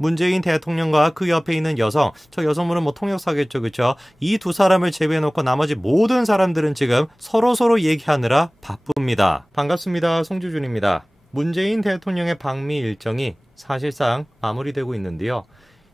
문재인 대통령과 그 옆에 있는 여성, 저 여성분은 뭐 통역사겠죠, 그쵸? 이 두 사람을 제외해놓고 나머지 모든 사람들은 지금 서로 얘기하느라 바쁩니다. 반갑습니다. 송주준입니다. 문재인 대통령의 방미 일정이 사실상 마무리되고 있는데요.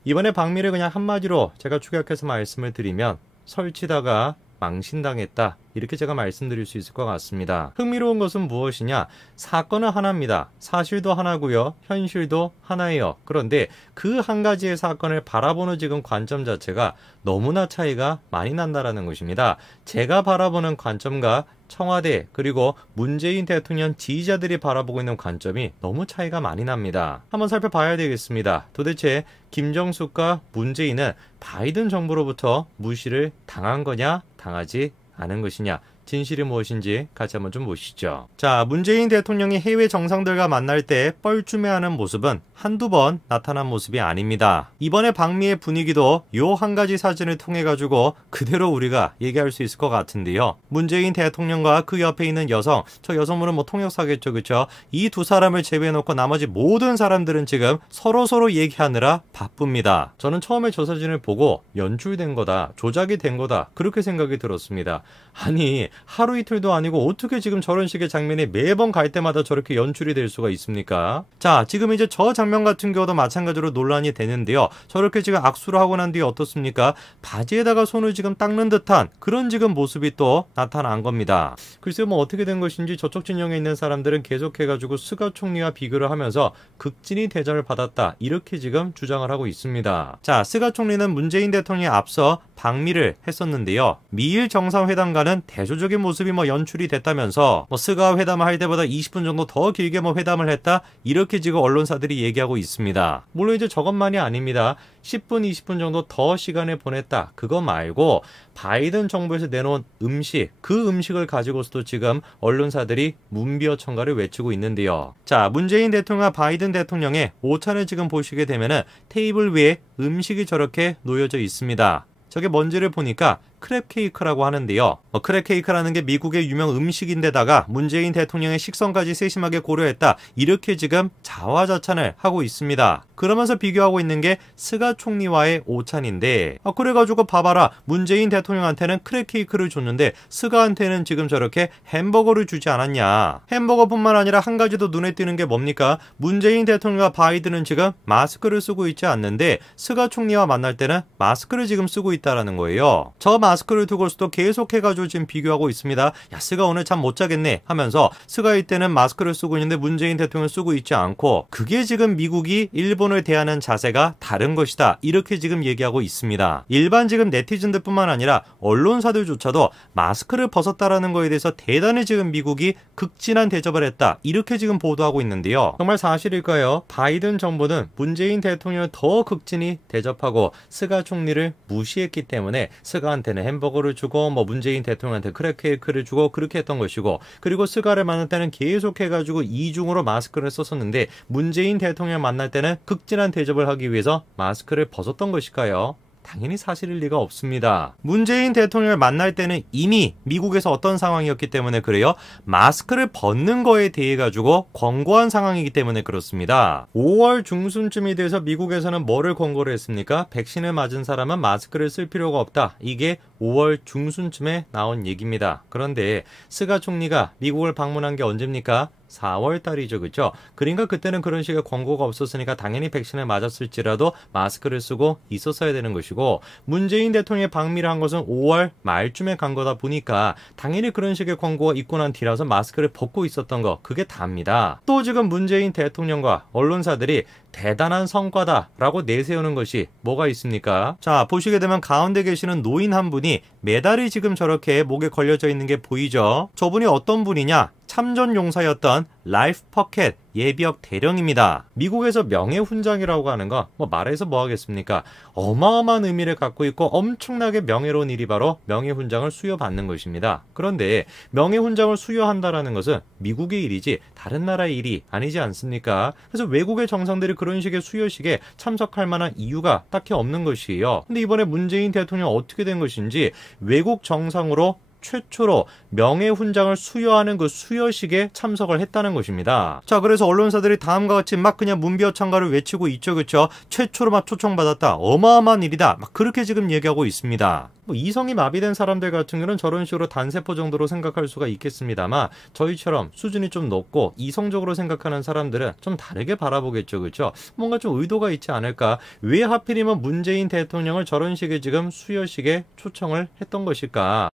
이번에 방미를 그냥 한마디로 제가 축약해서 말씀을 드리면 설치다가 망신당했다, 이렇게 제가 말씀드릴 수 있을 것 같습니다. 흥미로운 것은 무엇이냐? 사건은 하나입니다. 사실도 하나고요, 현실도 하나예요. 그런데 그 한 가지의 사건을 바라보는 지금 관점 자체가 너무나 차이가 많이 난다라는 것입니다. 제가 바라보는 관점과 청와대 그리고 문재인 대통령 지지자들이 바라보고 있는 관점이 너무 차이가 많이 납니다. 한번 살펴봐야 되겠습니다. 도대체 김정숙과 문재인은 바이든 정부로부터 무시를 당한 거냐, 당하지 않은 것이냐, 진실이 무엇인지 같이 한번 좀 보시죠. 자, 문재인 대통령이 해외 정상들과 만날 때 뻘쭘해하는 모습은 한두 번 나타난 모습이 아닙니다. 이번에 방미의 분위기도 요 한 가지 사진을 통해 가지고 그대로 우리가 얘기할 수 있을 것 같은데요. 문재인 대통령과 그 옆에 있는 여성, 저 여성분은 뭐 통역사겠죠, 그쵸? 이 두 사람을 제외해놓고 나머지 모든 사람들은 지금 서로 얘기하느라 바쁩니다. 저는 처음에 저 사진을 보고 연출된 거다, 조작이 된 거다, 그렇게 생각이 들었습니다. 아니, 하루 이틀도 아니고 어떻게 지금 저런 식의 장면이 매번 갈 때마다 저렇게 연출이 될 수가 있습니까? 자, 지금 이제 저 장면 같은 경우도 마찬가지로 논란이 되는데요. 저렇게 지금 악수를 하고 난 뒤에 어떻습니까? 바지에다가 손을 지금 닦는 듯한 그런 지금 모습이 또 나타난 겁니다. 글쎄요, 뭐 어떻게 된 것인지 저쪽 진영에 있는 사람들은 계속해가지고 스가 총리와 비교를 하면서 극진히 대접을 받았다, 이렇게 지금 주장을 하고 있습니다. 자, 스가 총리는 문재인 대통령에 앞서 방미를 했었는데요. 미일 정상회담과는 대조적인 모습이 뭐 연출이 됐다면서 뭐 스가 회담을 할 때보다 20분 정도 더 길게 뭐 회담을 했다, 이렇게 지금 언론사들이 얘기하고 있습니다. 물론 이제 저것만이 아닙니다. 10분, 20분 정도 더 시간을 보냈다, 그거 말고 바이든 정부에서 내놓은 음식, 그 음식을 가지고서도 지금 언론사들이 문비어 첨가를 외치고 있는데요. 자, 문재인 대통령과 바이든 대통령의 오찬을 지금 보시게 되면은 테이블 위에 음식이 저렇게 놓여져 있습니다. 저게 뭔지를 보니까 크랩 케이크라고 하는데요. 크랩 케이크라는 게 미국의 유명 음식인데다가 문재인 대통령의 식성까지 세심하게 고려했다, 이렇게 지금 자화자찬을 하고 있습니다. 그러면서 비교하고 있는 게 스가 총리와의 오찬인데, 그래가지고 봐봐라, 문재인 대통령한테는 크랩 케이크를 줬는데 스가한테는 지금 저렇게 햄버거를 주지 않았냐. 햄버거뿐만 아니라 한 가지 더 눈에 띄는 게 뭡니까? 문재인 대통령과 바이든은 지금 마스크를 쓰고 있지 않는데 스가 총리와 만날 때는 마스크를 지금 쓰고 있다라는 거예요. 저 마스크를 두고서도 계속해가지고 지금 비교하고 있습니다. 야, 스가 오늘 잠 못 자겠네 하면서 스가일 때는 마스크를 쓰고 있는데 문재인 대통령 쓰고 있지 않고, 그게 지금 미국이 일본을 대하는 자세가 다른 것이다, 이렇게 지금 얘기하고 있습니다. 일반 지금 네티즌들 뿐만 아니라 언론사들조차도 마스크를 벗었다라는 거에 대해서 대단히 지금 미국이 극진한 대접을 했다, 이렇게 지금 보도하고 있는데요. 정말 사실일까요? 바이든 정부는 문재인 대통령을 더 극진히 대접하고 스가 총리를 무시했기 때문에 스가한테는 햄버거를 주고 뭐 문재인 대통령한테 크랩 케이크를 주고 그렇게 했던 것이고, 그리고 스가를 만날 때는 계속해가지고 이중으로 마스크를 썼었는데 문재인 대통령 만날 때는 극진한 대접을 하기 위해서 마스크를 벗었던 것일까요? 당연히 사실일 리가 없습니다. 문재인 대통령을 만날 때는 이미 미국에서 어떤 상황이었기 때문에 그래요? 마스크를 벗는 거에 대해 가지고 권고한 상황이기 때문에 그렇습니다. 5월 중순쯤이 돼서 미국에서는 뭐를 권고를 했습니까? 백신을 맞은 사람은 마스크를 쓸 필요가 없다, 이게 5월 중순쯤에 나온 얘기입니다. 그런데 스가 총리가 미국을 방문한 게 언제입니까? 4월 달이죠, 그죠? 그러니까 그때는 그런 식의 권고가 없었으니까 당연히 백신을 맞았을지라도 마스크를 쓰고 있었어야 되는 것이고, 문재인 대통령의 방미를 한 것은 5월 말쯤에 간 거다 보니까 당연히 그런 식의 권고가 있고 난 뒤라서 마스크를 벗고 있었던 거, 그게 다입니다. 또 지금 문재인 대통령과 언론사들이 대단한 성과다라고 내세우는 것이 뭐가 있습니까? 자, 보시게 되면 가운데 계시는 노인 한 분이 메달이 지금 저렇게 목에 걸려져 있는 게 보이죠? 저분이 어떤 분이냐? 참전용사였던 라이프 퍼켓 예비역 대령입니다. 미국에서 명예훈장이라고 하는 거 뭐 말해서 뭐 하겠습니까? 어마어마한 의미를 갖고 있고 엄청나게 명예로운 일이 바로 명예훈장을 수여받는 것입니다. 그런데 명예훈장을 수여한다라는 것은 미국의 일이지 다른 나라의 일이 아니지 않습니까? 그래서 외국의 정상들이 그런 식의 수여식에 참석할 만한 이유가 딱히 없는 것이에요. 근데 이번에 문재인 대통령 어떻게 된 것인지 외국 정상으로 최초로 명예훈장을 수여하는 그 수여식에 참석을 했다는 것입니다. 자, 그래서 언론사들이 다음과 같이 막 그냥 문비어 참가를 외치고 있죠, 그렇죠? 최초로 막 초청받았다, 어마어마한 일이다, 막 그렇게 지금 얘기하고 있습니다. 이성이 마비된 사람들 같은 경우는 저런 식으로 단세포 정도로 생각할 수가 있겠습니다만, 저희처럼 수준이 좀 높고 이성적으로 생각하는 사람들은 좀 다르게 바라보겠죠, 그렇죠? 뭔가 좀 의도가 있지 않을까? 왜 하필이면 문재인 대통령을 저런 식의 지금 수여식에 초청을 했던 것일까?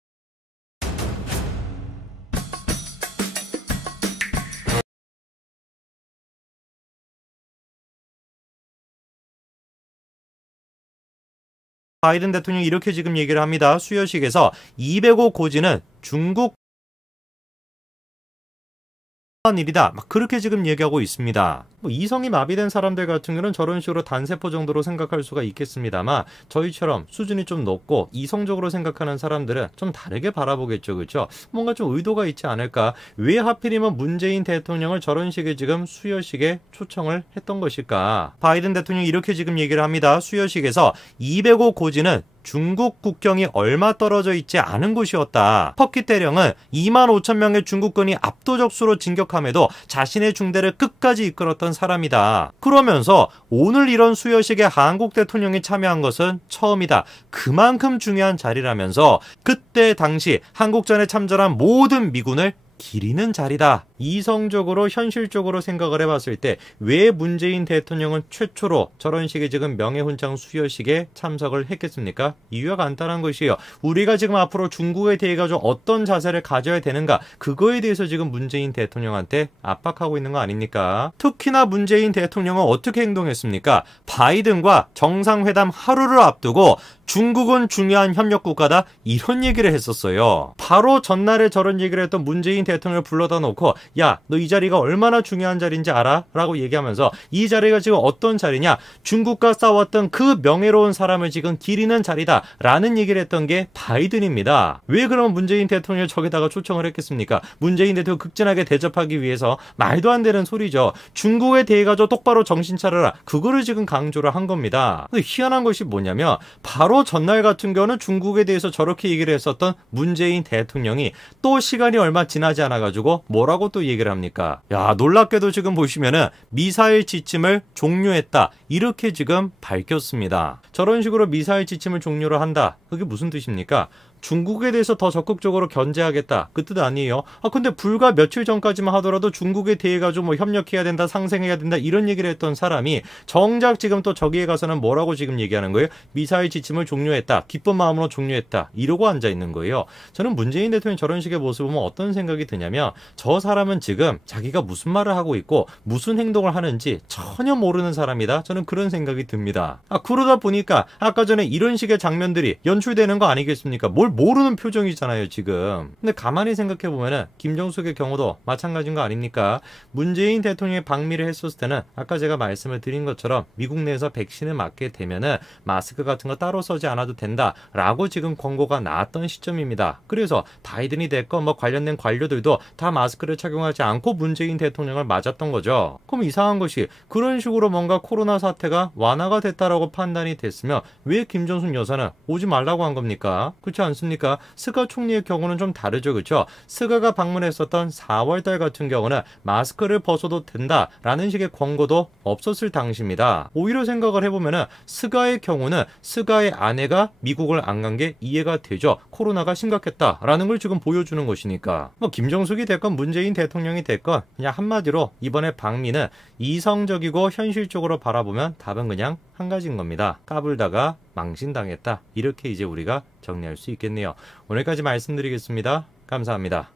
바이든 대통령이 이렇게 지금 얘기를 합니다. 수여식에서 200억 고지는 중국 일이다, 막 그렇게 지금 얘기하고 있습니다. 이성이 마비된 사람들 같은 경우는 저런 식으로 단세포 정도로 생각할 수가 있겠습니다만, 저희처럼 수준이 좀 높고 이성적으로 생각하는 사람들은 좀 다르게 바라보겠죠, 그렇죠? 뭔가 좀 의도가 있지 않을까? 왜 하필이면 문재인 대통령을 저런 식의 지금 수여식에 초청을 했던 것일까? 바이든 대통령이 이렇게 지금 얘기를 합니다. 수여식에서 205 고지는 중국 국경이 얼마 떨어져 있지 않은 곳이었다. 터키 대령은 2만 5천 명의 중국군이 압도적 수로 진격함에도 자신의 중대를 끝까지 이끌었던 사람이다. 그러면서 오늘 이런 수여식에 한국 대통령이 참여한 것은 처음이다. 그만큼 중요한 자리라면서 그때 당시 한국전에 참전한 모든 미군을 기리는 자리다. 이성적으로 현실적으로 생각을 해봤을 때 왜 문재인 대통령은 최초로 저런 식의 지금 명예훈장 수여식에 참석을 했겠습니까? 이유가 간단한 것이에요. 우리가 지금 앞으로 중국에 대해 가지고 어떤 자세를 가져야 되는가, 그거에 대해서 지금 문재인 대통령한테 압박하고 있는 거 아닙니까? 특히나 문재인 대통령은 어떻게 행동했습니까? 바이든과 정상회담 하루를 앞두고 중국은 중요한 협력 국가다, 이런 얘기를 했었어요. 바로 전날에 저런 얘기를 했던 문재인 대통령을 불러다 놓고, 야, 너 이 자리가 얼마나 중요한 자리인지 알아? 라고 얘기하면서, 이 자리가 지금 어떤 자리냐? 중국과 싸웠던 그 명예로운 사람을 지금 기리는 자리다 라는 얘기를 했던 게 바이든입니다. 왜 그러면 문재인 대통령을 저기다가 초청을 했겠습니까? 문재인 대통령 극진하게 대접하기 위해서. 말도 안 되는 소리죠. 중국에 대해 가지고 똑바로 정신 차려라, 그거를 지금 강조를 한 겁니다. 근데 희한한 것이 뭐냐면, 바로 전날 같은 경우는 중국에 대해서 저렇게 얘기를 했었던 문재인 대통령이 또 시간이 얼마 지나지 않아 가지고 뭐라고 또 얘기를 합니까? 야, 놀랍게도 지금 보시면은 미사일 지침을 종료했다, 이렇게 지금 밝혔습니다. 저런 식으로 미사일 지침을 종료를 한다, 그게 무슨 뜻입니까? 중국에 대해서 더 적극적으로 견제하겠다, 그 뜻 아니에요. 근데 불과 며칠 전까지만 하더라도 중국에 대해 가지고 뭐 협력해야 된다, 상생해야 된다, 이런 얘기를 했던 사람이 정작 지금 또 저기에 가서는 뭐라고 지금 얘기하는 거예요? 미사일 지침을 종료했다, 기쁜 마음으로 종료했다, 이러고 앉아 있는 거예요. 저는 문재인 대통령 저런 식의 모습을 보면 어떤 생각이 드냐면, 저 사람은 지금 자기가 무슨 말을 하고 있고 무슨 행동을 하는지 전혀 모르는 사람이다, 저는 그런 생각이 듭니다. 그러다 보니까 아까 전에 이런 식의 장면들이 연출되는 거 아니겠습니까? 뭘 모르는 표정이잖아요, 지금. 근데 가만히 생각해보면은 김정숙의 경우도 마찬가지인 거 아닙니까? 문재인 대통령이 방미를 했었을 때는 아까 제가 말씀을 드린 것처럼 미국 내에서 백신을 맞게 되면은 마스크 같은 거 따로 쓰지 않아도 된다라고 지금 권고가 나왔던 시점입니다. 그래서 바이든이 됐건 뭐 관련된 관료들도 다 마스크를 착용하지 않고 문재인 대통령을 맞았던 거죠. 그럼 이상한 것이, 그런 식으로 뭔가 코로나 사태가 완화가 됐다라고 판단이 됐으면 왜 김정숙 여사는 오지 말라고 한 겁니까? 그렇지 않습니까? 스가 총리의 경우는 좀 다르죠, 그렇죠? 스가가 방문했었던 4월달 같은 경우는 마스크를 벗어도 된다라는 식의 권고도 없었을 당시입니다. 오히려 생각을 해보면은 스가의 경우는 스가의 아내가 미국을 안 간 게 이해가 되죠. 코로나가 심각했다라는 걸 지금 보여주는 것이니까. 뭐 김정숙이 됐건 문재인 대통령이 됐건 그냥 한마디로 이번에 방미는 이성적이고 현실적으로 바라보면 답은 그냥 한 가지인 겁니다. 까불다가 망신당했다, 이렇게 이제 우리가 정리할 수 있겠네요. 오늘까지 말씀드리겠습니다. 감사합니다.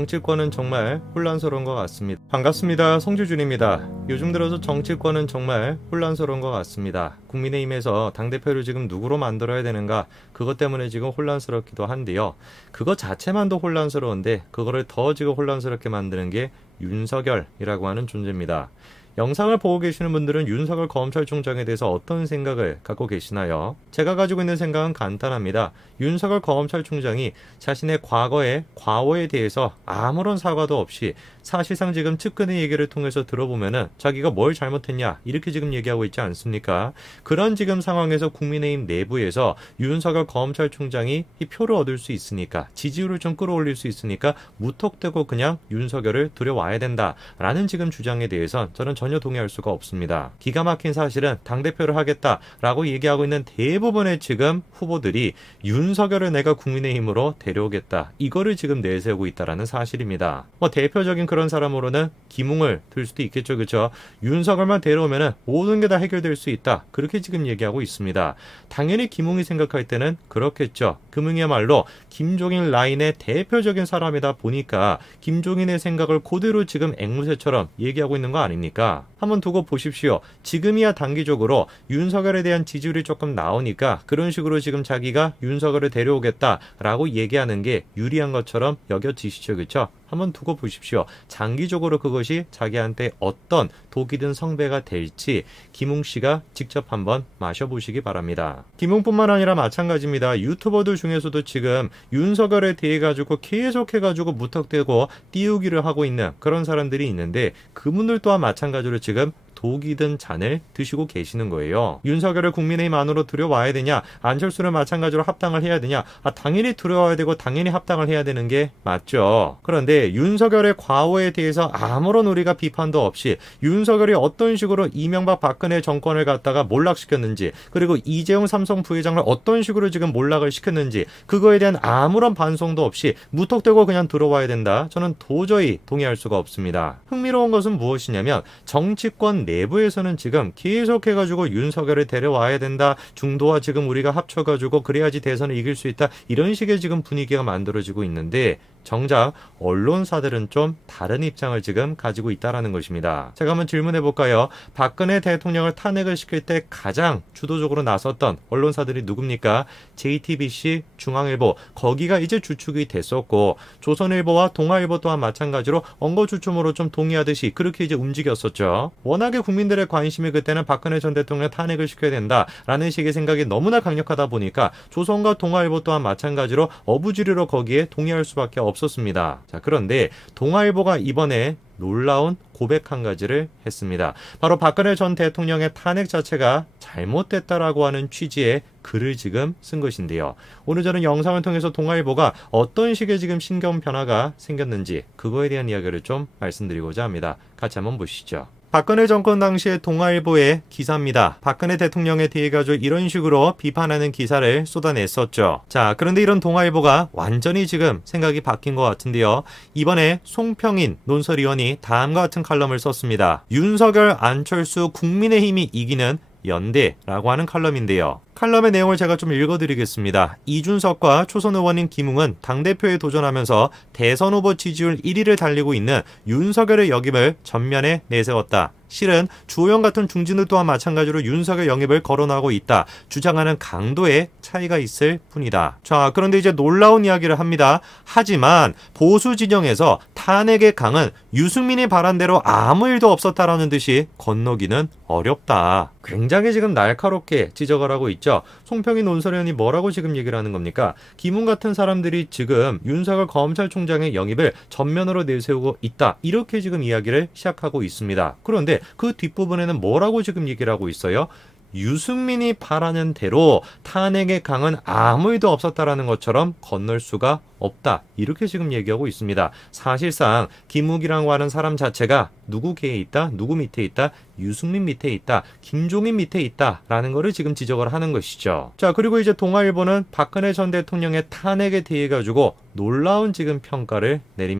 정치권은 정말 혼란스러운 것 같습니다. 반갑습니다. 송주준입니다. 요즘 들어서 정치권은 정말 혼란스러운 것 같습니다. 국민의힘에서 당대표를 지금 누구로 만들어야 되는가, 그것 때문에 지금 혼란스럽기도 한데요. 그것 자체만도 혼란스러운데 그거를 더 지금 혼란스럽게 만드는 게 윤석열이라고 하는 존재입니다. 영상을 보고 계시는 분들은 윤석열 검찰총장에 대해서 어떤 생각을 갖고 계시나요? 제가 가지고 있는 생각은 간단합니다. 윤석열 검찰총장이 자신의 과거의 과오에 대해서 아무런 사과도 없이 사실상 지금 측근의 얘기를 통해서 들어보면은 자기가 뭘 잘못했냐 이렇게 지금 얘기하고 있지 않습니까? 그런 지금 상황에서 국민의힘 내부에서 윤석열 검찰총장이 이 표를 얻을 수 있으니까, 지지율을 좀 끌어올릴 수 있으니까 무턱대고 그냥 윤석열을 들여와야 된다라는 지금 주장에 대해선 저는 전혀 동의할 수가 없습니다. 기가 막힌 사실은 당대표를 하겠다라고 얘기하고 있는 대부분의 지금 후보들이 윤석열을 내가 국민의힘으로 데려오겠다, 이거를 지금 내세우고 있다라는 사실입니다. 대표적인 그런 사람으로는 김웅을 들 수도 있겠죠. 그렇죠? 윤석열만 데려오면은 모든 게 다 해결될 수 있다, 그렇게 지금 얘기하고 있습니다. 당연히 김웅이 생각할 때는 그렇겠죠. 김웅이야말로 김종인 라인의 대표적인 사람이다 보니까 김종인의 생각을 그대로 지금 앵무새처럼 얘기하고 있는 거 아닙니까? 한번 두고 보십시오. 지금이야 단기적으로 윤석열에 대한 지지율이 조금 나오니까 그런 식으로 지금 자기가 윤석열을 데려오겠다라고 얘기하는 게 유리한 것처럼 여겨지시죠. 그렇죠? 한번 두고 보십시오. 장기적으로 그것이 자기한테 어떤 독이든 성배가 될지 김웅 씨가 직접 한번 마셔보시기 바랍니다. 김웅뿐만 아니라 마찬가지입니다. 유튜버들 중에서도 지금 윤석열에 대해 가지고 계속해가지고 무턱대고 띄우기를 하고 있는 그런 사람들이 있는데, 그분들 또한 마찬가지로 지금 독이 든 잔을 드시고 계시는 거예요. 윤석열을 국민의힘 안으로 들여와야 되냐, 안철수를 마찬가지로 합당을 해야 되냐, 당연히 들여와야 되고 당연히 합당을 해야 되는 게 맞죠. 그런데 윤석열의 과오에 대해서 아무런 우리가 비판도 없이 윤석열이 어떤 식으로 이명박 박근혜 정권을 갖다가 몰락시켰는지, 그리고 이재용 삼성 부회장을 어떤 식으로 지금 몰락을 시켰는지, 그거에 대한 아무런 반성도 없이 무턱대고 그냥 들어와야 된다, 저는 도저히 동의할 수가 없습니다. 흥미로운 것은 무엇이냐면 정치권 내부에서는 지금 계속해가지고 윤석열을 데려와야 된다, 중도와 지금 우리가 합쳐가지고 그래야지 대선을 이길 수 있다, 이런 식의 지금 분위기가 만들어지고 있는데, 정작 언론사들은 좀 다른 입장을 지금 가지고 있다라는 것입니다. 제가 한번 질문해 볼까요? 박근혜 대통령을 탄핵을 시킬 때 가장 주도적으로 나섰던 언론사들이 누굽니까? JTBC, 중앙일보, 거기가 이제 주축이 됐었고, 조선일보와 동아일보 또한 마찬가지로 언거주춤으로 좀 동의하듯이 그렇게 이제 움직였었죠. 워낙에 국민들의 관심이 그때는 박근혜 전 대통령 탄핵을 시켜야 된다라는 식의 생각이 너무나 강력하다 보니까 조선과 동아일보 또한 마찬가지로 어부지리로 거기에 동의할 수밖에 없었습니다. 자, 그런데 동아일보가 이번에 놀라운 고백 한 가지를 했습니다. 바로 박근혜 전 대통령의 탄핵 자체가 잘못됐다라고 하는 취지의 글을 지금 쓴 것인데요. 오늘 저는 영상을 통해서 동아일보가 어떤 식의 지금 신경 변화가 생겼는지 그거에 대한 이야기를 좀 말씀드리고자 합니다. 같이 한번 보시죠. 박근혜 정권 당시의 동아일보의 기사입니다. 박근혜 대통령에 대해 가지고 이런 식으로 비판하는 기사를 쏟아냈었죠. 자, 그런데 이런 동아일보가 완전히 지금 생각이 바뀐 것 같은데요. 이번에 송평인 논설위원이 다음과 같은 칼럼을 썼습니다. 윤석열, 안철수, 국민의힘이 이기는 연대라고 하는 칼럼인데요. 칼럼의 내용을 제가 좀 읽어드리겠습니다. 이준석과 초선 의원인 김웅은 당대표에 도전하면서 대선 후보 지지율 1위를 달리고 있는 윤석열의 역임을 전면에 내세웠다. 실은 주호영 같은 중진들 또한 마찬가지로 윤석열 영입을 거론하고 있다. 주장하는 강도의 차이가 있을 뿐이다. 자, 그런데 이제 놀라운 이야기를 합니다. 하지만 보수 진영에서 탄핵의 강은 유승민이 바란 대로 아무 일도 없었다라는 듯이 건너기는 어렵다. 굉장히 지금 날카롭게 지적을 하고 있죠. 송평인 논설위원이 뭐라고 지금 얘기를 하는 겁니까? 김웅 같은 사람들이 지금 윤석열 검찰총장의 영입을 전면으로 내세우고 있다, 이렇게 지금 이야기를 시작하고 있습니다. 그런데 그 뒷부분에는 뭐라고 지금 얘기를 하고 있어요? 유승민이 바라는 대로 탄핵의 강은 아무 일도 없었다라는 것처럼 건널 수가 없다, 이렇게 지금 얘기하고 있습니다. 사실상 김웅이라고 하는 사람 자체가 누구 계에 있다, 누구 밑에 있다, 유승민 밑에 있다, 김종인 밑에 있다 라는 거를 지금 지적을 하는 것이죠. 자, 그리고 이제 동아일보는 박근혜 전 대통령의 탄핵에 대해 가지고 놀라운 지금 평가를 내립니다.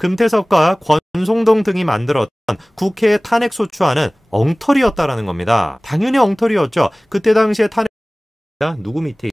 금태섭과 권성동 등이 만들었던 국회의 탄핵소추안은 엉터리였다라는 겁니다. 당연히 엉터리였죠. 그때 당시에 탄핵 누구 밑에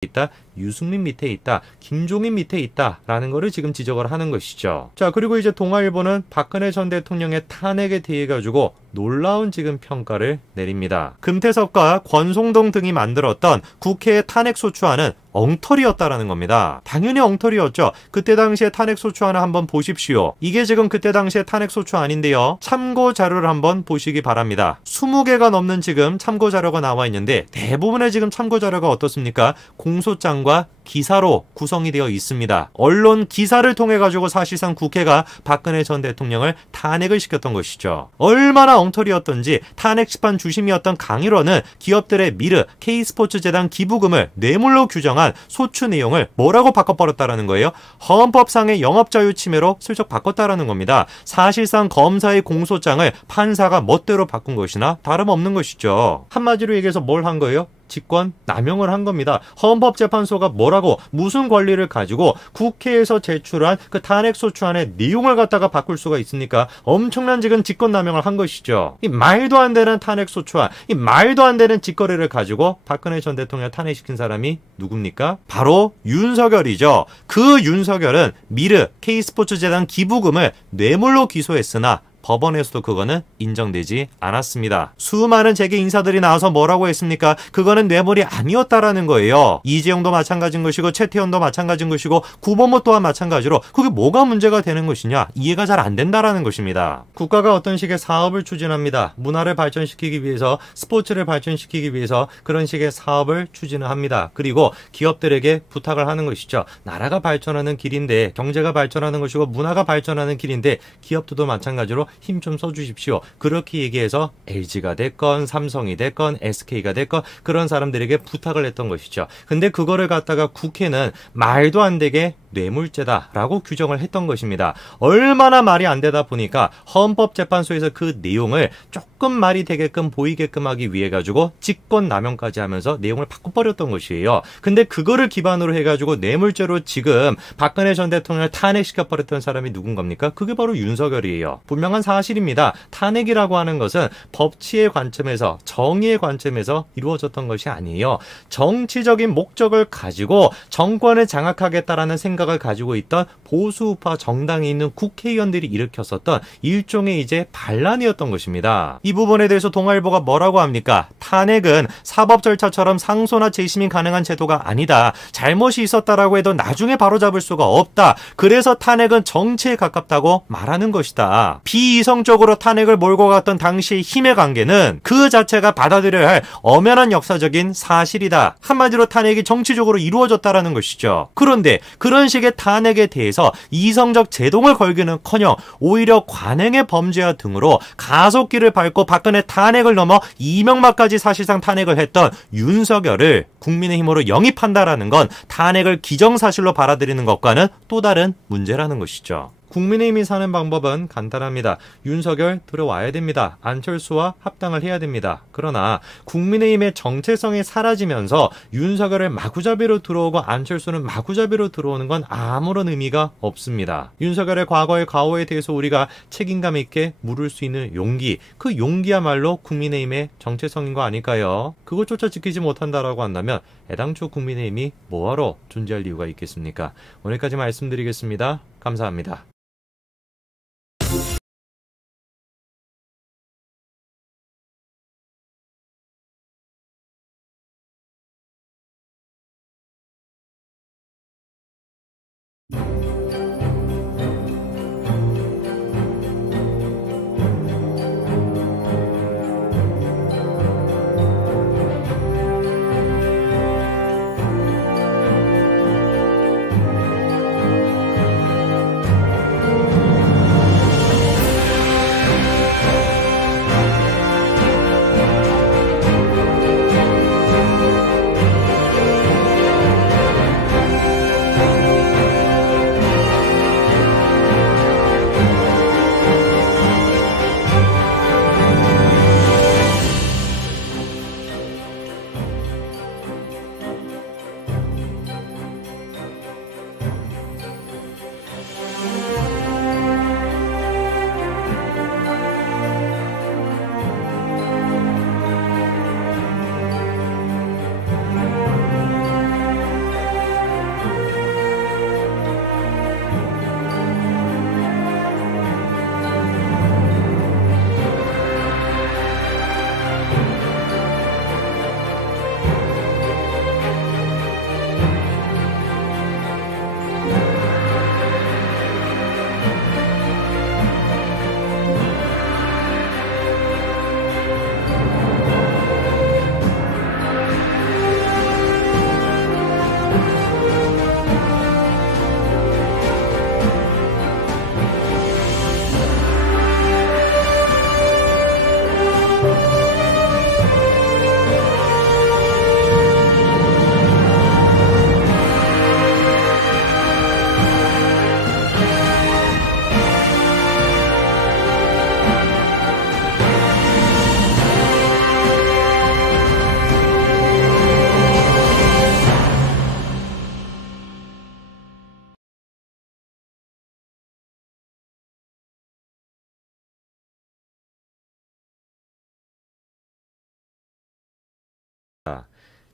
있다? 유승민 밑에 있다. 김종인 밑에 있다. 라는 거를 지금 지적을 하는 것이죠. 자, 그리고 이제 동아일보는 박근혜 전 대통령의 탄핵에 대해 가지고 놀라운 지금 평가를 내립니다. 금태섭과 권성동 등이 만들었던 국회의 탄핵소추안은 엉터리였다라는 겁니다. 당연히 엉터리였죠. 그때 당시에 탄핵소추안을 한번 보십시오. 이게 지금 그때 당시에 탄핵소추안인데요. 참고 자료를 한번 보시기 바랍니다. 20개가 넘는 지금 참고 자료가 나와 있는데 대부분의 지금 참고 자료가 어떻습니까? 공소장과 기사로 구성이 되어 있습니다. 언론 기사를 통해 가지고 사실상 국회가 박근혜 전 대통령을 탄핵을 시켰던 것이죠. 얼마나 엉터리였던지 탄핵 심판 주심이었던 강일원은 기업들의 미르, K스포츠재단 기부금을 뇌물로 규정한 소추 내용을 뭐라고 바꿔버렸다라는 거예요? 헌법상의 영업자유 침해로 슬쩍 바꿨다라는 겁니다. 사실상 검사의 공소장을 판사가 멋대로 바꾼 것이나 다름없는 것이죠. 한마디로 얘기해서 뭘 한 거예요? 직권 남용을 한 겁니다. 헌법재판소가 뭐라고 무슨 권리를 가지고 국회에서 제출한 그 탄핵소추안의 내용을 갖다가 바꿀 수가 있습니까? 엄청난 지금 직권 남용을 한 것이죠. 이 말도 안 되는 탄핵소추안, 이 말도 안 되는 직거래를 가지고 박근혜 전 대통령 탄핵시킨 사람이 누굽니까? 바로 윤석열이죠. 그 윤석열은 미르 K스포츠재단 기부금을 뇌물로 기소했으나 법원에서도 그거는 인정되지 않았습니다. 수많은 재계 인사들이 나와서 뭐라고 했습니까? 그거는 뇌물이 아니었다라는 거예요. 이재용도 마찬가지인 것이고 최태원도 마찬가지인 것이고 구본모 또한 마찬가지로 그게 뭐가 문제가 되는 것이냐? 이해가 잘 안 된다라는 것입니다. 국가가 어떤 식의 사업을 추진합니다. 문화를 발전시키기 위해서, 스포츠를 발전시키기 위해서 그런 식의 사업을 추진을 합니다. 그리고 기업들에게 부탁을 하는 것이죠. 나라가 발전하는 길인데, 경제가 발전하는 것이고 문화가 발전하는 길인데 기업들도 마찬가지로 힘 좀 써주십시오. 그렇게 얘기해서 LG가 됐건 삼성이 됐건 SK가 됐건 그런 사람들에게 부탁을 했던 것이죠. 근데 그거를 갖다가 국회는 말도 안 되게 뇌물죄다라고 규정을 했던 것입니다. 얼마나 말이 안 되다 보니까 헌법재판소에서 그 내용을 조금 말이 되게끔 보이게끔 하기 위해 가지고 직권 남용까지 하면서 내용을 바꿔버렸던 것이에요. 근데 그거를 기반으로 해가지고 뇌물죄로 지금 박근혜 전 대통령을 탄핵시켜버렸던 사람이 누군 겁니까? 그게 바로 윤석열이에요. 분명한 사실입니다. 탄핵이라고 하는 것은 법치의 관점에서, 정의의 관점에서 이루어졌던 것이 아니에요. 정치적인 목적을 가지고 정권을 장악하겠다라는 생각을 가지고 있던 보수우파 정당에 있는 국회의원들이 일으켰었던 일종의 이제 반란이었던 것입니다. 이 부분에 대해서 동아일보가 뭐라고 합니까? 탄핵은 사법 절차처럼 상소나 재심이 가능한 제도가 아니다. 잘못이 있었다라고 해도 나중에 바로잡을 수가 없다. 그래서 탄핵은 정치에 가깝다고 말하는 것이다. 비이성적으로 탄핵을 몰고 갔던 당시의 힘의 관계는 그 자체가 받아들여야 할 엄연한 역사적인 사실이다. 한마디로 탄핵이 정치적으로 이루어졌다라는 것이죠. 그런데 그런 식의 탄핵에 대해서 이성적 제동을 걸기는커녕 오히려 관행의 범죄와 등으로 가속기를 밟고 박근혜 탄핵을 넘어 이명박까지 사실상 탄핵을 했던 윤석열을 국민의힘으로 영입한다라는 건 탄핵을 기정사실로 받아들이는 것과는 또 다른 문제라는 것이죠. 국민의힘이 사는 방법은 간단합니다. 윤석열 들어와야 됩니다. 안철수와 합당을 해야 됩니다. 그러나 국민의힘의 정체성이 사라지면서 윤석열을 마구잡이로 들어오고 안철수는 마구잡이로 들어오는 건 아무런 의미가 없습니다. 윤석열의 과거의 과오에 대해서 우리가 책임감 있게 물을 수 있는 용기, 그 용기야말로 국민의힘의 정체성인 거 아닐까요? 그것조차 지키지 못한다라고 한다면 애당초 국민의힘이 뭐하러 존재할 이유가 있겠습니까? 오늘까지 말씀드리겠습니다. 감사합니다.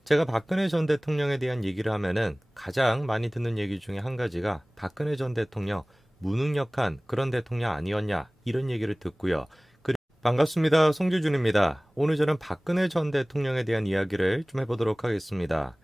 제가 박근혜 전 대통령에 대한 얘기를 하면은 가장 많이 듣는 얘기 중에 한 가지가 박근혜 전 대통령 무능력한 그런 대통령 아니었냐 이런 얘기를 듣고요. 반갑습니다. 송주준입니다. 오늘 저는 박근혜 전 대통령에 대한 이야기를 좀 해보도록 하겠습니다.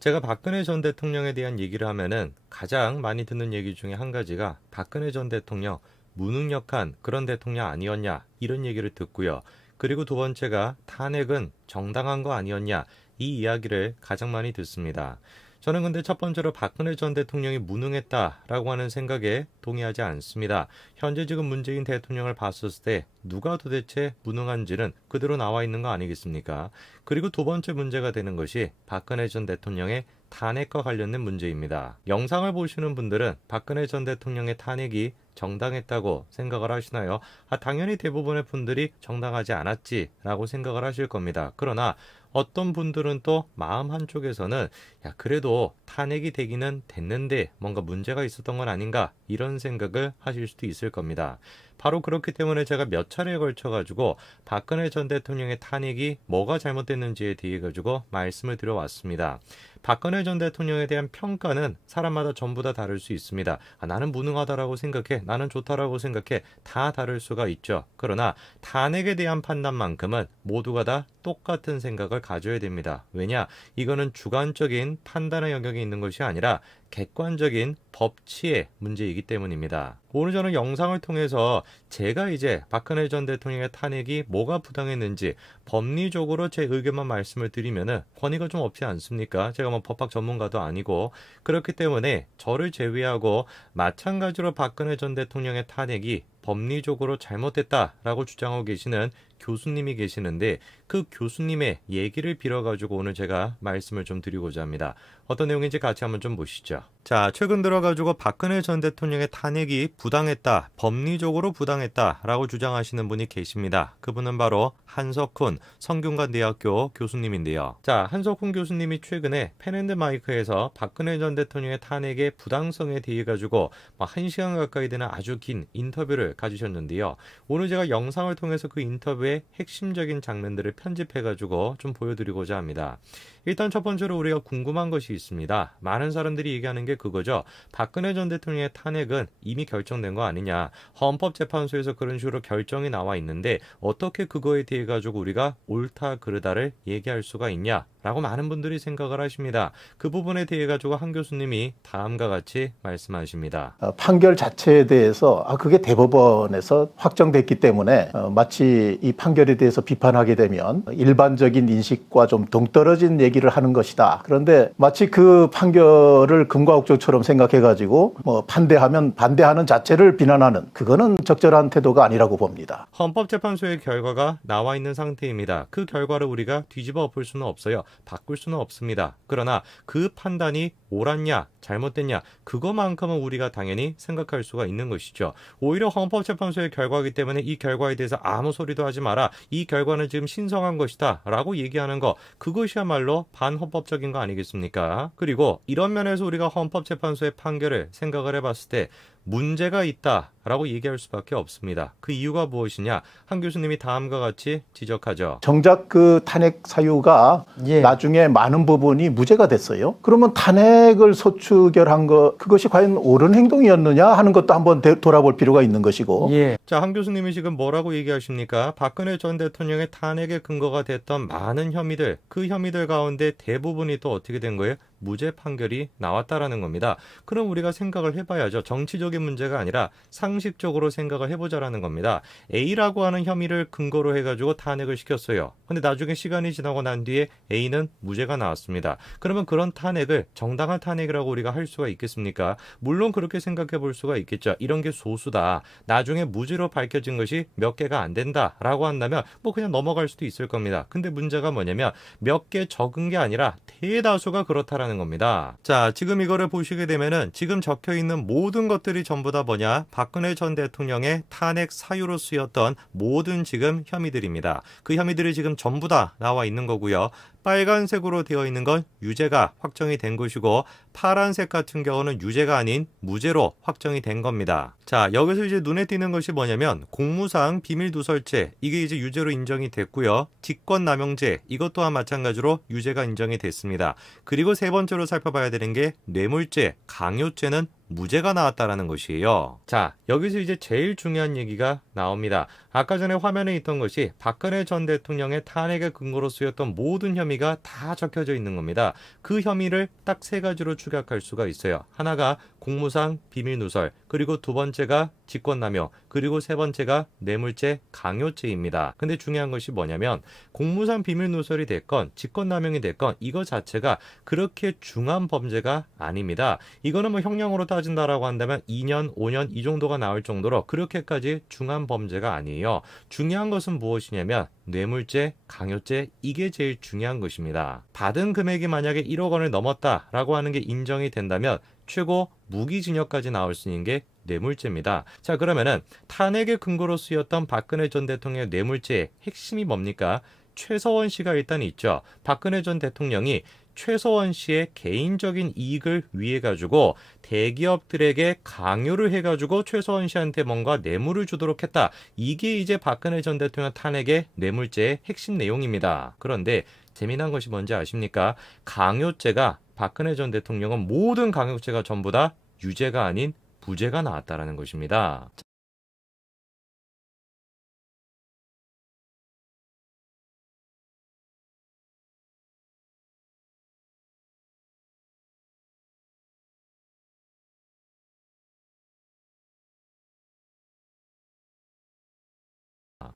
제가 박근혜 전 대통령에 대한 얘기를 하면은 가장 많이 듣는 얘기 중에 한 가지가 박근혜 전 대통령 무능력한 그런 대통령 아니었냐 이런 얘기를 듣고요. 그리고 두 번째가 탄핵은 정당한 거 아니었냐 이 이야기를 가장 많이 듣습니다. 저는 근데 첫 번째로 박근혜 전 대통령이 무능했다라고 하는 생각에 동의하지 않습니다. 현재 지금 문재인 대통령을 봤었을 때 누가 도대체 무능한지는 그대로 나와 있는 거 아니겠습니까? 그리고 두 번째 문제가 되는 것이 박근혜 전 대통령의 탄핵과 관련된 문제입니다. 영상을 보시는 분들은 박근혜 전 대통령의 탄핵이 정당했다고 생각을 하시나요? 당연히 대부분의 분들이 정당하지 않았지라고 생각을 하실 겁니다. 그러나 어떤 분들은 또 마음 한쪽에서는 그래도 탄핵이 되기는 됐는데 뭔가 문제가 있었던 건 아닌가 이런 생각을 하실 수도 있을 겁니다. 바로 그렇기 때문에 제가 몇 차례에 걸쳐 가지고 박근혜 전 대통령의 탄핵이 뭐가 잘못됐는지에 대해 가지고 말씀을 드려왔습니다. 박근혜 전 대통령에 대한 평가는 사람마다 전부 다 다를 수 있습니다. 나는 무능하다라고 생각해, 나는 좋다라고 생각해, 다 다를 수가 있죠. 그러나 탄핵에 대한 판단만큼은 모두가 다 똑같은 생각을 가져야 됩니다. 왜냐? 이거는 주관적인 판단의 영역이 있는 것이 아니라 객관적인 법치의 문제이기 때문입니다. 오늘 저는 영상을 통해서 제가 이제 박근혜 전 대통령의 탄핵이 뭐가 부당했는지 법리적으로 제 의견만 말씀을 드리면은 권위가 좀 없지 않습니까? 제가 뭐 법학 전문가도 아니고 그렇기 때문에 저를 제외하고 마찬가지로 박근혜 전 대통령의 탄핵이 법리적으로 잘못됐다라고 주장하고 계시는 교수님이 계시는데 그 교수님의 얘기를 빌어가지고 오늘 제가 말씀을 좀 드리고자 합니다. 어떤 내용인지 같이 한번 좀 보시죠. 자, 최근 들어가지고 박근혜 전 대통령의 탄핵이 부당했다, 법리적으로 부당했다라고 주장하시는 분이 계십니다. 그분은 바로 한석훈 성균관대학교 교수님인데요. 자, 한석훈 교수님이 최근에 펜앤드마이크에서 박근혜 전 대통령의 탄핵의 부당성에 대해 가지고 1시간 가까이 되는 아주 긴 인터뷰를 가지셨는데요. 오늘 제가 영상을 통해서 그 인터뷰의 핵심적인 장면들을 편집해가지고 좀 보여드리고자 합니다. 일단 첫 번째로 우리가 궁금한 것이 있습니다. 많은 사람들이 얘기하는 게 그거죠. 박근혜 전 대통령의 탄핵은 이미 결정된 거 아니냐. 헌법재판소에서 그런 식으로 결정이 나와 있는데 어떻게 그거에 대해 가지고 우리가 옳다 그르다를 얘기할 수가 있냐. 라고 많은 분들이 생각을 하십니다. 그 부분에 대해 가지고 한 교수님이 다음과 같이 말씀하십니다. 판결 자체에 대해서 그게 대법원에서 확정됐기 때문에 마치 이 판결에 대해서 비판하게 되면 일반적인 인식과 좀 동떨어진 얘기를 하는 것이다. 그런데 마치 그 판결을 금과 옥조처럼 생각해가지고 반대하면 반대하는 자체를 비난하는 그거는 적절한 태도가 아니라고 봅니다. 헌법재판소의 결과가 나와 있는 상태입니다. 그 결과를 우리가 뒤집어 엎을 수는 없어요. 바꿀 수는 없습니다. 그러나 그 판단이 옳았냐 잘못됐냐 그것만큼은 우리가 당연히 생각할 수가 있는 것이죠. 오히려 헌법재판소의 결과이기 때문에 이 결과에 대해서 아무 소리도 하지 마라. 이 결과는 지금 신성한 것이다 라고 얘기하는 거 그것이야말로 반헌법적인 거 아니겠습니까? 그리고 이런 면에서 우리가 헌법재판소의 판결을 생각을 해봤을 때 문제가 있다라고 얘기할 수밖에 없습니다. 그 이유가 무엇이냐? 한 교수님이 다음과 같이 지적하죠. 정작 그 탄핵 사유가 나중에 많은 부분이 무죄가 됐어요. 그러면 탄핵을 소추결한 거 그것이 과연 옳은 행동이었느냐 하는 것도 한번 돌아볼 필요가 있는 것이고. 자, 한 교수님이 지금 뭐라고 얘기하십니까? 박근혜 전 대통령의 탄핵의 근거가 됐던 많은 혐의들, 그 혐의들 가운데 대부분이 또 어떻게 된 거예요? 무죄 판결이 나왔다라는 겁니다. 그럼 우리가 생각을 해봐야죠. 정치적인 문제가 아니라 상식적으로 생각을 해보자라는 겁니다. A라고 하는 혐의를 근거로 해가지고 탄핵을 시켰어요. 근데 나중에 시간이 지나고 난 뒤에 A는 무죄가 나왔습니다. 그러면 그런 탄핵을 정당한 탄핵이라고 우리가 할 수가 있겠습니까? 물론 그렇게 생각해 볼 수가 있겠죠. 이런 게 소수다. 나중에 무죄로 밝혀진 것이 몇 개가 안 된다라고 한다면 그냥 넘어갈 수도 있을 겁니다. 근데 문제가 뭐냐면 몇 개 적은 게 아니라 대다수가 그렇다라는 겁니다. 자, 지금 이거를 보시게 되면은 지금 적혀 있는 모든 것들이 전부 다 뭐냐? 박근혜 전 대통령의 탄핵 사유로 쓰였던 모든 지금 혐의들입니다. 그 혐의들이 지금 전부 다 나와 있는 거고요. 빨간색으로 되어 있는 건 유죄가 확정이 된 것이고 파란색 같은 경우는 유죄가 아닌 무죄로 확정이 된 겁니다. 자, 여기서 이제 눈에 띄는 것이 뭐냐면 공무상 비밀누설죄 이게 이제 유죄로 인정이 됐고요. 직권남용죄 이것 또한 마찬가지로 유죄가 인정이 됐습니다. 그리고 세 번째로 살펴봐야 되는 게 뇌물죄, 강요죄는 무죄가 나왔다라는 것이에요. 자, 여기서 이제 제일 중요한 얘기가 나옵니다. 아까 전에 화면에 있던 것이 박근혜 전 대통령의 탄핵의 근거로 쓰였던 모든 혐의가 다 적혀져 있는 겁니다. 그 혐의를 딱 세 가지로 축약할 수가 있어요. 하나가 공무상 비밀누설, 그리고 두 번째가 직권남용, 그리고 세 번째가 뇌물죄, 강요죄입니다. 근데 중요한 것이 뭐냐면 공무상 비밀누설이 됐건 직권남용이 됐건 이거 자체가 그렇게 중한 범죄가 아닙니다. 이거는 뭐 형량으로 따진다라고 한다면 2년, 5년 이 정도가 나올 정도로 그렇게까지 중한 범죄가 아니에요. 중요한 것은 무엇이냐면 뇌물죄, 강요죄 이게 제일 중요한 것입니다. 받은 금액이 만약에 1억 원을 넘었다라고 하는 게 인정이 된다면 최고 무기징역까지 나올 수 있는 게 뇌물죄입니다. 자, 그러면은 탄핵의 근거로 쓰였던 박근혜 전 대통령의 뇌물죄의 핵심이 뭡니까? 최서원 씨가 일단 있죠. 박근혜 전 대통령이 최서원 씨의 개인적인 이익을 위해 가지고 대기업들에게 강요를 해가지고 최서원 씨한테 뭔가 뇌물을 주도록 했다. 이게 이제 박근혜 전 대통령 탄핵의 뇌물죄의 핵심 내용입니다. 그런데 재미난 것이 뭔지 아십니까? 강요죄가 박근혜 전 대통령은 모든 강요죄가 전부 다 유죄가 아닌 무죄가 나왔다라는 것입니다.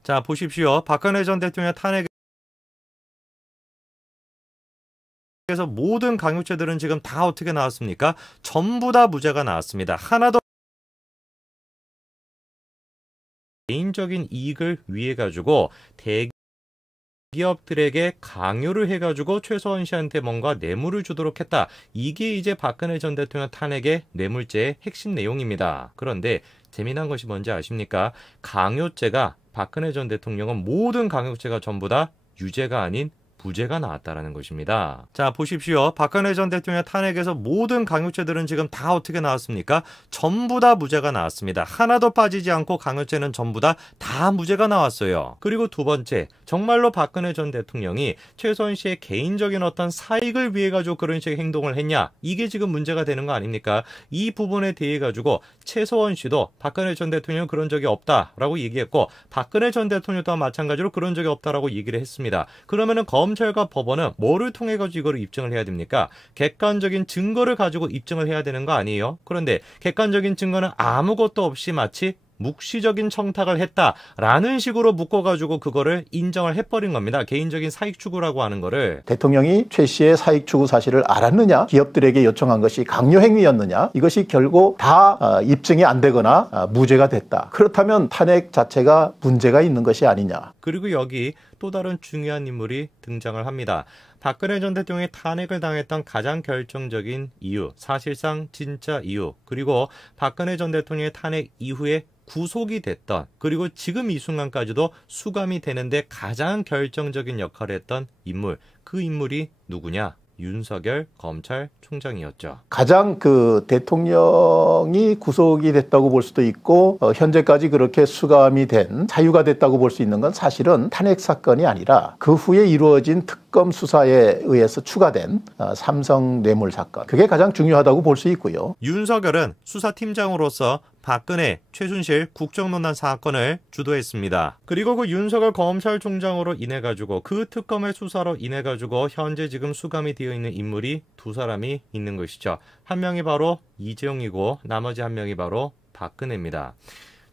자, 보십시오. 박근혜 전 대통령 탄핵에서 모든 강요죄들은 지금 다 어떻게 나왔습니까? 전부 다 무죄가 나왔습니다. 하나도 개인적인 이익을 위해 가지고 대기업들에게 강요를 해가지고 최서원 씨한테 뭔가 뇌물을 주도록 했다. 이게 이제 박근혜 전 대통령 탄핵의 뇌물죄의 핵심 내용입니다. 그런데 재미난 것이 뭔지 아십니까? 강요죄가 박근혜 전 대통령은 모든 강요죄가 전부 다 유죄가 아닌 무죄가 나왔다라는 것입니다. 자, 보십시오. 박근혜 전 대통령 탄핵에서 모든 강요죄들은 지금 다 어떻게 나왔습니까? 전부 다 무죄가 나왔습니다. 하나도 빠지지 않고 강요죄는 전부 다 무죄가 나왔어요. 그리고 두 번째, 정말로 박근혜 전 대통령이 최서원 씨의 개인적인 어떤 사익을 위해 가지고 그런 식의 행동을 했냐? 이게 지금 문제가 되는 거 아닙니까? 이 부분에 대해 가지고 최서원 씨도 박근혜 전 대통령은 그런 적이 없다라고 얘기했고 박근혜 전 대통령 또한 마찬가지로 그런 적이 없다라고 얘기를 했습니다. 그러면은 검찰과 법원은 뭐를 통해 가지고 이거를 입증을 해야 됩니까? 객관적인 증거를 가지고 입증을 해야 되는 거 아니에요? 그런데 객관적인 증거는 아무것도 없이 마치 묵시적인 청탁을 했다라는 식으로 묶어가지고 그거를 인정을 해버린 겁니다. 개인적인 사익 추구라고 하는 거를. 대통령이 최 씨의 사익 추구 사실을 알았느냐, 기업들에게 요청한 것이 강요 행위였느냐, 이것이 결국 다 입증이 안 되거나 무죄가 됐다. 그렇다면 탄핵 자체가 문제가 있는 것이 아니냐. 그리고 여기 또 다른 중요한 인물이 등장을 합니다. 박근혜 전 대통령이 탄핵을 당했던 가장 결정적인 이유, 사실상 진짜 이유, 그리고 박근혜 전 대통령의 탄핵 이후에 구속이 됐던, 그리고 지금 이 순간까지도 수감이 되는데 가장 결정적인 역할을 했던 인물, 그 인물이 누구냐? 윤석열 검찰총장이었죠. 가장 대통령이 구속이 됐다고 볼 수도 있고 현재까지 그렇게 수감이 된 사유가 됐다고 볼 수 있는 건 사실은 탄핵 사건이 아니라 그 후에 이루어진 특검 수사에 의해서 추가된 삼성 뇌물 사건. 그게 가장 중요하다고 볼 수 있고요. 윤석열은 수사팀장으로서 박근혜, 최순실 국정농단 사건을 주도했습니다. 그리고 그 윤석열 검찰총장으로 인해 가지고 그 특검의 수사로 인해 가지고 현재 지금 수감이 되어 있는 인물이 두 사람이 있는 것이죠. 한 명이 바로 이재용이고 나머지 한 명이 바로 박근혜입니다.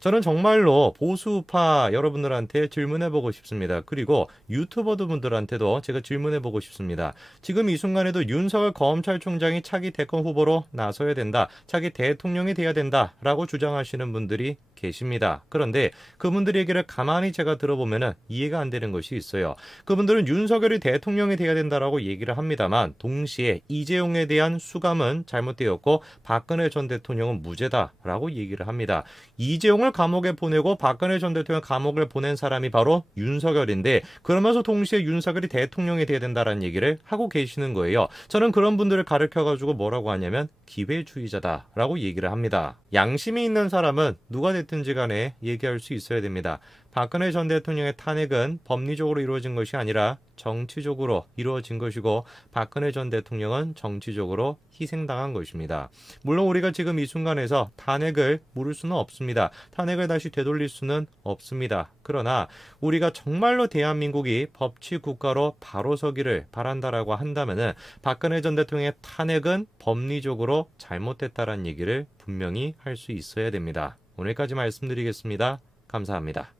저는 정말로 보수파 여러분들한테 질문해보고 싶습니다. 그리고 유튜버분들한테도 제가 질문해보고 싶습니다. 지금 이 순간에도 윤석열 검찰총장이 차기 대권 후보로 나서야 된다, 차기 대통령이 돼야 된다라고 주장하시는 분들이 계십니다. 그런데 그분들 얘기를 가만히 제가 들어보면 이해가 안 되는 것이 있어요. 그분들은 윤석열이 대통령이 돼야 된다라고 얘기를 합니다만 동시에 이재용에 대한 수감은 잘못되었고 박근혜 전 대통령은 무죄다라고 얘기를 합니다. 이재용을 감옥에 보내고 박근혜 전 대통령 감옥을 보낸 사람이 바로 윤석열인데 그러면서 동시에 윤석열이 대통령이 돼야 된다라는 얘기를 하고 계시는 거예요. 저는 그런 분들을 가르쳐가지고 뭐라고 하냐면 기회주의자다라고 얘기를 합니다. 양심이 있는 사람은 누가 됐든지 간에 얘기할 수 있어야 됩니다. 박근혜 전 대통령의 탄핵은 법리적으로 이루어진 것이 아니라 정치적으로 이루어진 것이고 박근혜 전 대통령은 정치적으로 희생당한 것입니다. 물론 우리가 지금 이 순간에서 탄핵을 물을 수는 없습니다. 탄핵을 다시 되돌릴 수는 없습니다. 그러나 우리가 정말로 대한민국이 법치 국가로 바로 서기를 바란다라고 한다면은 박근혜 전 대통령의 탄핵은 법리적으로 잘못됐다라는 얘기를 분명히 할 수 있어야 됩니다. 오늘까지 말씀드리겠습니다. 감사합니다.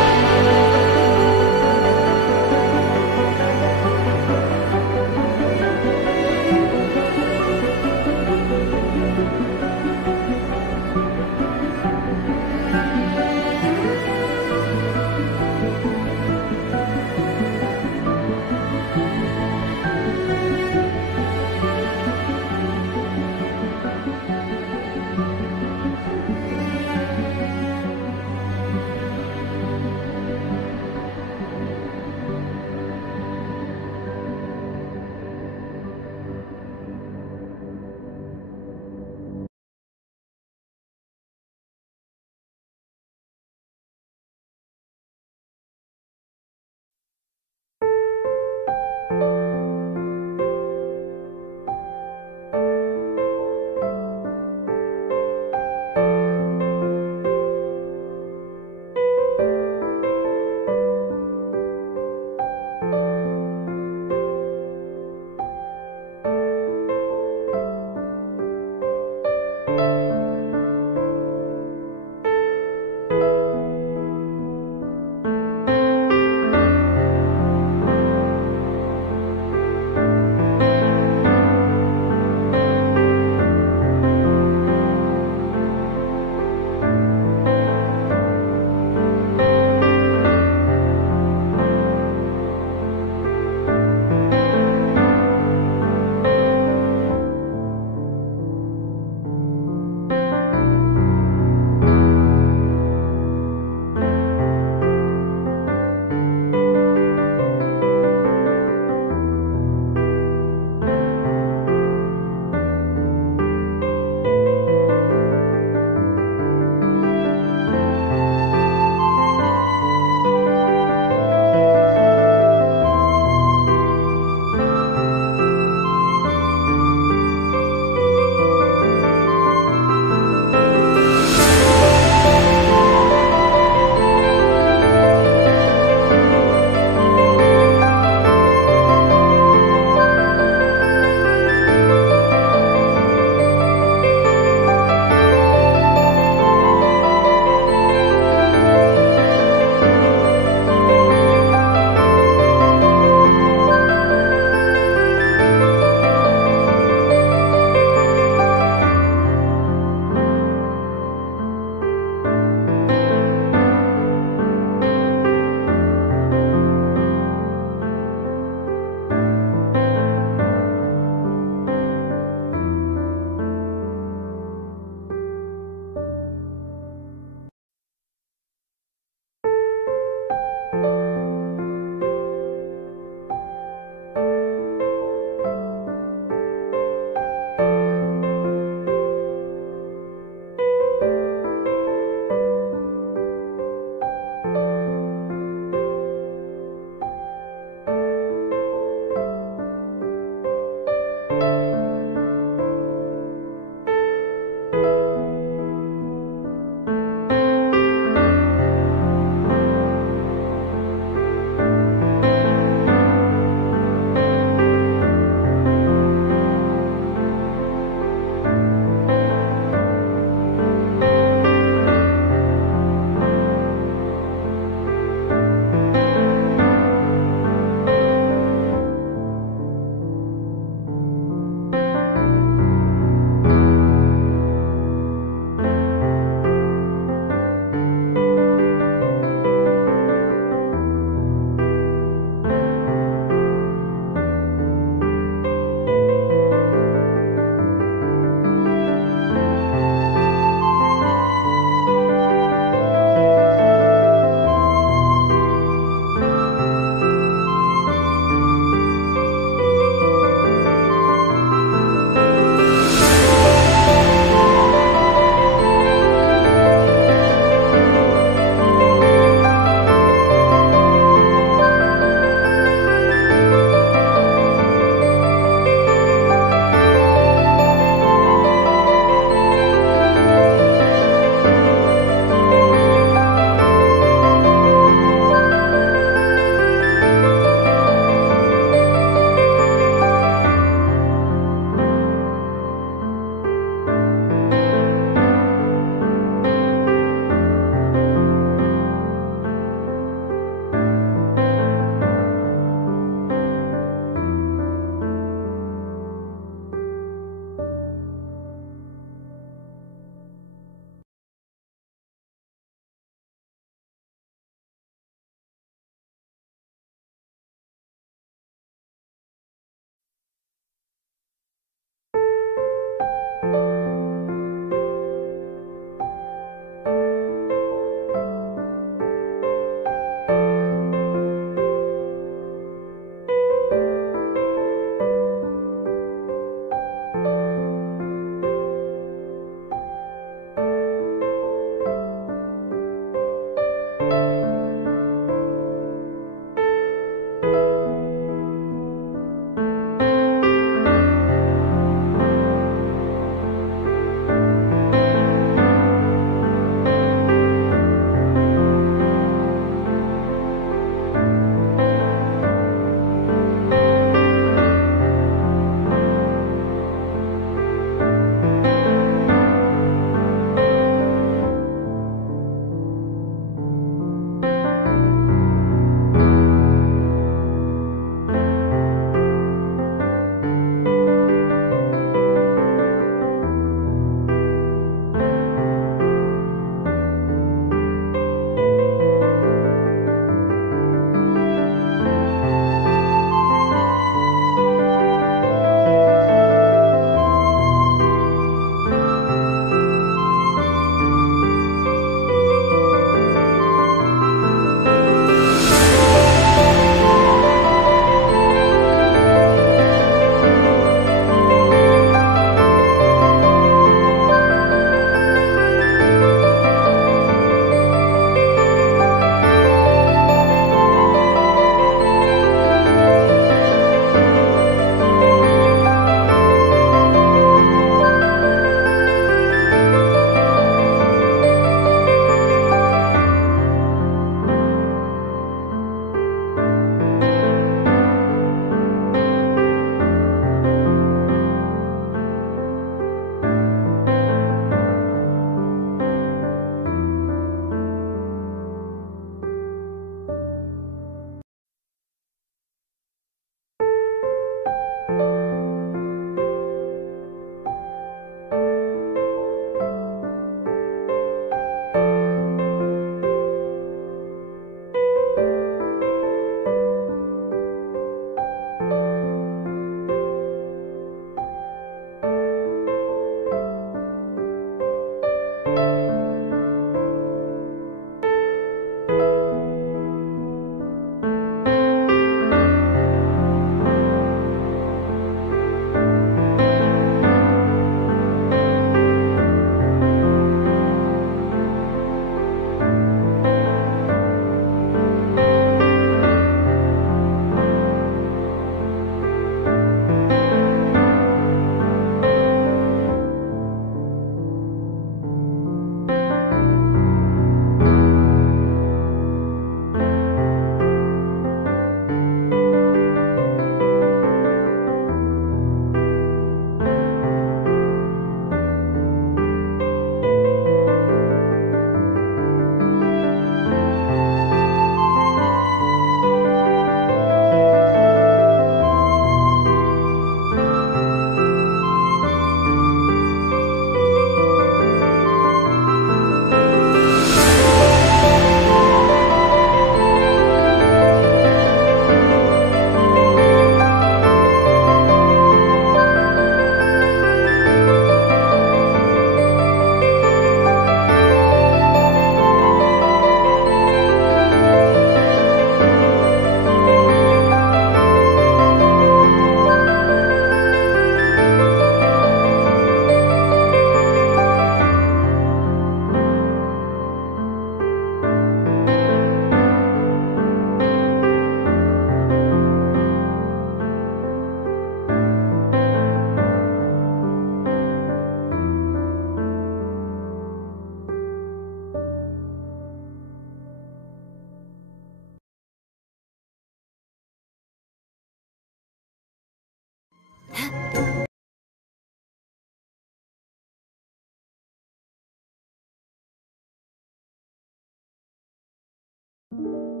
음.